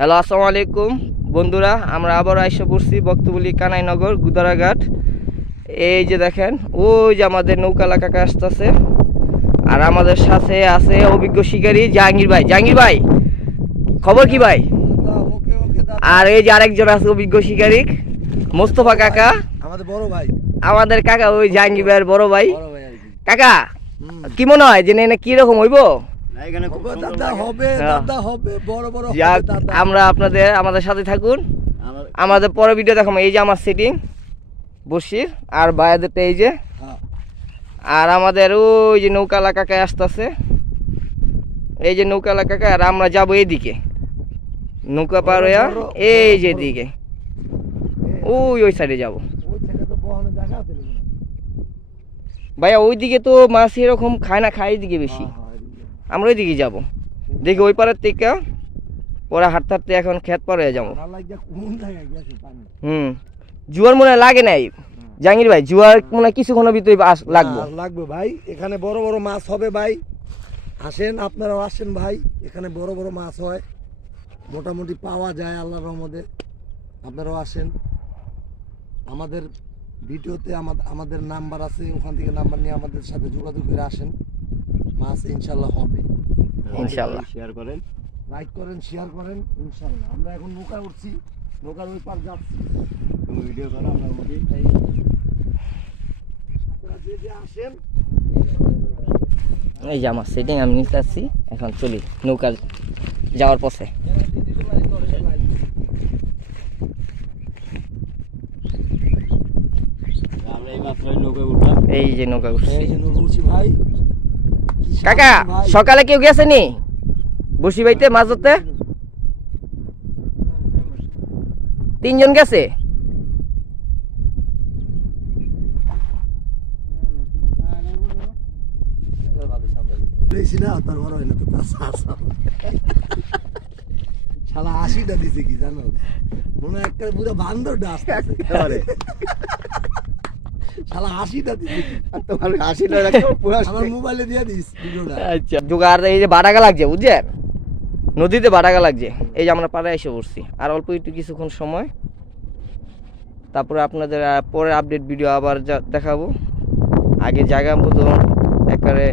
Hello, আসসালামু আলাইকুম বন্ধুরা। আমরা আবার আইসা পড়ছি বক্তবলী কানাইনগর গুদারাঘাট। এই যে দেখেন, ওই যে আমাদের নৌকালা কাকা আসতেছে, আর আমাদের সাথে আছে অভিজ্ঞ শিকারী জাহাঙ্গীর ভাই। জাহাঙ্গীর ভাই, খবর কি ভাই? আর এই যে আরেকজন আছে অভিজ্ঞ শিকারী মোস্তফা কাকা, আমাদের বড় ভাই। আমাদের কাকা ওই জাহাঙ্গীর ভাইয়ের বড় ভাই। কাকা, হুম। কি মনে হয় যে না কি রকম হইব? আমরা আমাদের সাথে থাকুন, আমাদের পরে ভিডিও দেখাবো। এই যে আমার সেটিং বসির, আর ভাইয়াদেরটা এই যে, আর আমাদের ওই যে নৌকালা কাকায় আসতেছে, এই যে নৌকালা কাকা। আর আমরা যাবো এইদিকে নৌকা পার হইয়া, এই যে দিকে ওই সাইডে যাবো ভাইয়া। ওইদিকে তো মাছ এরকম খায় না, খায় এইদিকে বেশি। আমরা ওইদিকে যাবো, দেখি ওই পারের থেকে পরে হাঁটতে হাঁটতে এখন খেত পার হয়ে যাবো। জুয়ার মনে হয় লাগে নাই জাহাঙ্গীর ভাই, জুয়ার মনে হয় কিছুক্ষণের ভিতরে লাগবে ভাই। এখানে বড় বড় মাছ হবে ভাই, আসেন আপনারাও আসেন ভাই। এখানে বড় বড় মাছ হয়, মোটামুটি পাওয়া যায় আল্লাহর রহমতে। আপনারাও আসেন, আমাদের ভিডিওতে আমাদের নাম্বার আছে, ওখান থেকে নাম্বার নিয়ে আমাদের সাথে যোগাযোগ করে আসেন। মাছ ইনশাল্লাহ হবে, ইনশাল্লাহ। শেয়ার করেন, লাইক করেন, শেয়ার করেন ইনশাল্লাহ। আমরা এখন নৌকা উঠছি, নৌকার ওই পার যাচ্ছি, ভিডিও করো আমরা বলি। আপনারা যে আসেন। এই যে আমার সেটিং আমি নিতে আসছি, এখন চলি নৌকা যাওয়ার পথে। এই যে নৌকা উঠছি ভাই। কাকা, সকালে কেউ গেছেনি বসি বাইতে মাছ ধরতে? 3 জন গেছে। শালা 80টা দিছে কি জানো, মনে হয় একটা পুরো বান্দরটা আসছে। শালা 80টা দিছে কি, তোমার 80টা পুরো আমার মোবাইলে দিয়ে দিস ভিডিওটা। আচ্ছা, জোগাড় এই যে বাড়াগা লাগছে বুঝছেন, নদীতে বাড়াগা লাগছে। এই যে আমরা পাড়ায় এসে পড়ছি, আর অল্প একটু কিছুক্ষণ সময়, তারপরে আপনাদের পরে আপডেট ভিডিও আবার দেখাবো। আগে জায়গা মতো একবারে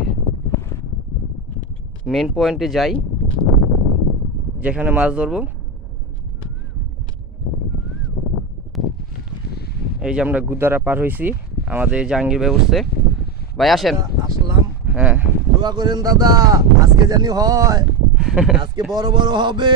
মেন পয়েন্টে যাই, যেখানে মাছ ধরবো। এই যে আমরা গুদারা পার হয়েছি, আমাদের জাহাঙ্গীর ভাই উঠছে। ভাই আসেন। আসলাম। হ্যাঁ, দোয়া করেন দাদা, আজকে জানি হয়, আজকে বড় বড় হবে।